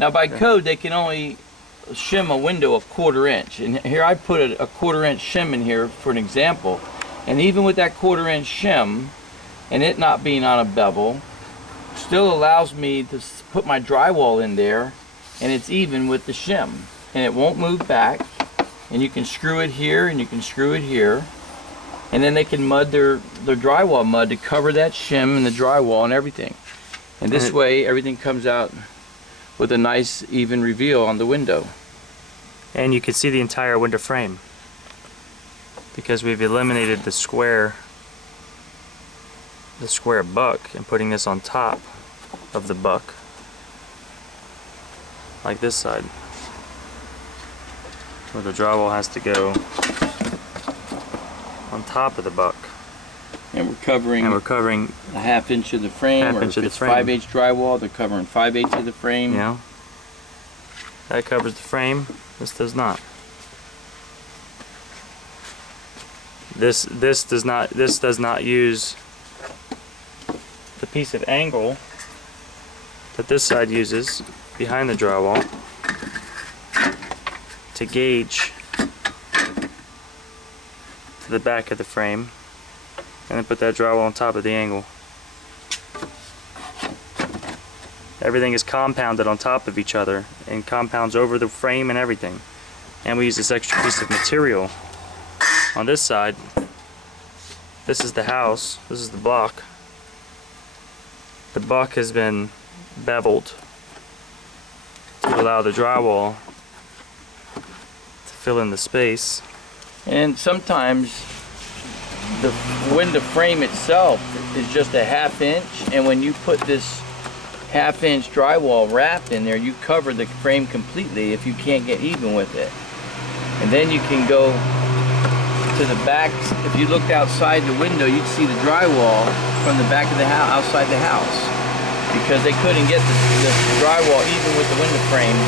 Now by code they can only shim a window a 1/4 inch, and here I put a 1/4 inch shim in here for an example, and even with that 1/4 inch shim and it not being on a bevel, still allows me to put my drywall in there and it's even with the shim and it won't move back, and you can screw it here and you can screw it here, and then they can mud their drywall mud to cover that shim and the drywall and everything, and this way everything comes out with a nice even reveal on the window. And you can see the entire window frame because we've eliminated the square buck and putting this on top of the buck, like this side, where the drywall has to go on top of the buck. And we're covering a 1/2 inch of the frame, or if it's 5/8 drywall, they're covering 5/8 of the frame. Yeah. That covers the frame. This does not. This does not use the piece of angle that this side uses behind the drywall to gauge to the back of the frame, and then put that drywall on top of the angle. Everything is compounded on top of each other and compounds over the frame and everything. And we use this extra piece of material on this side. This is the house, this is the block. The buck has been beveled to allow the drywall to fill in the space. And sometimes the window frame itself is just a 1/2 inch, and when you put this 1/2 inch drywall wrap in there, you cover the frame completely if you can't get even with it. And then you can go to the back. If you looked outside the window, you'd see the drywall from the back of the house, outside the house, because they couldn't get the drywall even with the window frame.